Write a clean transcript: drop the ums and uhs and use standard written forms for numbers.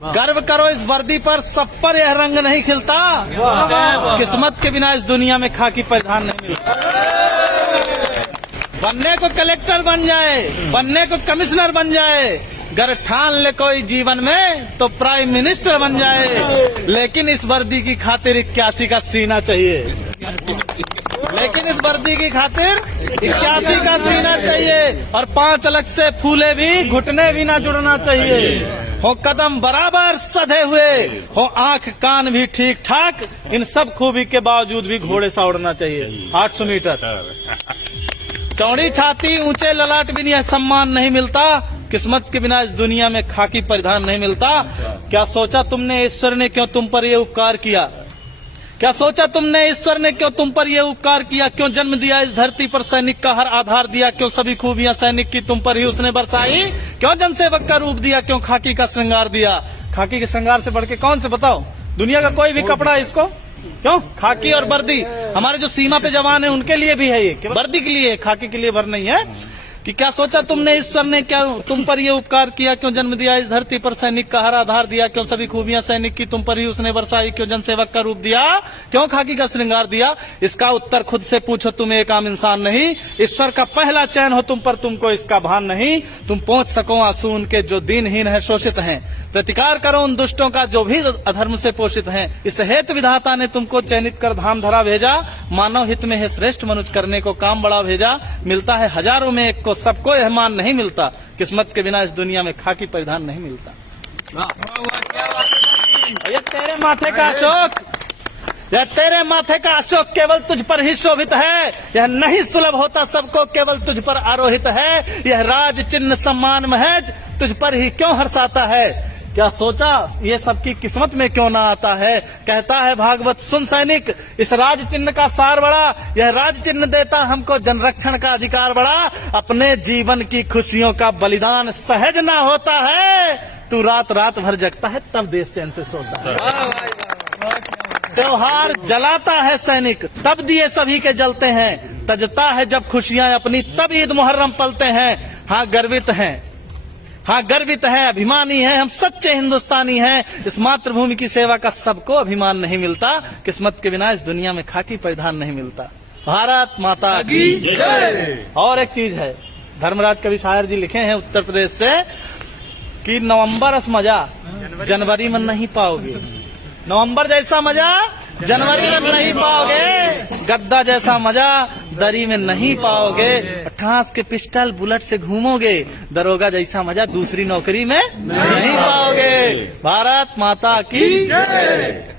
गर्व करो इस वर्दी पर, सब पर यह रंग नहीं खिलता। किस्मत के बिना इस दुनिया में खाकी परिधान नहीं मिलता। बनने को कलेक्टर बन जाए, बनने को कमिश्नर बन जाए, गर ठान ले कोई जीवन में तो प्राइम मिनिस्टर बन जाए। लेकिन इस वर्दी की खातिर 81 का सीना चाहिए। लेकिन इस वर्दी की खातिर 81 का सीना चाहिए। और 5 अलग से फूले भी, घुटने भी ना जुड़ना चाहिए। हो कदम बराबर सधे हुए, हो आंख कान भी ठीक ठाक, इन सब खूबी के बावजूद भी घोड़े सा उड़ना चाहिए। 800 मीटर चौड़ी छाती, ऊंचे ललाट भी यह सम्मान नहीं मिलता। किस्मत के बिना इस दुनिया में खाकी परिधान नहीं मिलता। क्या सोचा तुमने ईश्वर ने क्यों तुम पर यह उपकार किया? क्या सोचा तुमने ईश्वर ने क्यों तुम पर यह उपकार किया? क्यों जन्म दिया इस धरती पर सैनिक का हर आधार दिया? क्यों सभी खूबियां सैनिक की तुम पर ही उसने बरसाई? क्यों जनसेवक का रूप दिया? क्यों खाकी का श्रृंगार दिया? खाकी के श्रृंगार से बढ़ के कौन से बताओ? दुनिया का कोई भी कपड़ा इसको क्यों? खाकी और वर्दी हमारे जो सीमा पे जवान है उनके लिए भी है, ये वर्दी के लिए, खाकी के लिए भर नहीं है। कि क्या सोचा तुमने ईश्वर ने क्या तुम पर ये उपकार किया? क्यों जन्म दिया इस धरती पर सैनिक का हर आधार दिया? क्यों सभी खूबियां सैनिक की तुम पर ही उसने बरसाई? क्यों जनसेवक का रूप दिया? क्यों खाकी का श्रृंगार दिया? इसका उत्तर खुद से पूछो, तुम एक आम इंसान नहीं। ईश्वर का पहला चयन हो तुम पर, तुमको इसका भान नहीं। तुम पहुंच सको आंसू उनके जो दीनहीन है, शोषित हैं। प्रतिकार करो उन दुष्टों का जो भी अधर्म से पोषित हैं। इस हेतु विधाता ने तुमको चयनित कर धाम धरा भेजा। मानव हित में है श्रेष्ठ मनुष्य करने को काम बड़ा भेजा। मिलता है हजारों में एक को, सबको यह मान नहीं मिलता। किस्मत के बिना इस दुनिया में खाकी परिधान नहीं मिलता। ये तेरे माथे का अशोक, यह तेरे माथे का अशोक केवल तुझ पर ही शोभित है। यह नहीं सुलभ होता सबको, केवल तुझ पर आरोहित है। यह राज चिन्ह सम्मान महज तुझ पर ही क्यों हर्षाता है? क्या सोचा ये सबकी किस्मत में क्यों ना आता है? कहता है भागवत सुन सैनिक, इस राज चिन्ह का सार बड़ा। यह राज चिन्ह देता हमको जनरक्षण का अधिकार बड़ा। अपने जीवन की खुशियों का बलिदान सहज ना होता है। तू रात रात भर जगता है तब देश चैन से सोता है। त्योहार जलाता है सैनिक तब दिए सभी के जलते हैं। तजता है जब खुशियां अपनी तब ईद मुहर्रम पलते हैं। हाँ गर्वित हैं, हाँ गर्वित है, अभिमानी है, हम सच्चे हिंदुस्तानी हैं। इस मातृभूमि की सेवा का सबको अभिमान नहीं मिलता। किस्मत के बिना इस दुनिया में खाकी परिधान नहीं मिलता। भारत माता की जय। और एक चीज है, धर्मराज कवि शायर जी लिखे हैं उत्तर प्रदेश से कि नवंबर अस मजा जनवरी में नहीं पाओगे। नवंबर जैसा मजा जनवरी में नहीं पाओगे। गद्दा जैसा मजा दरी में नहीं पाओगे। ठास के पिस्टल बुलेट से घूमोगे। दरोगा जैसा मजा दूसरी नौकरी में नहीं पाओगे। भारत माता की जय।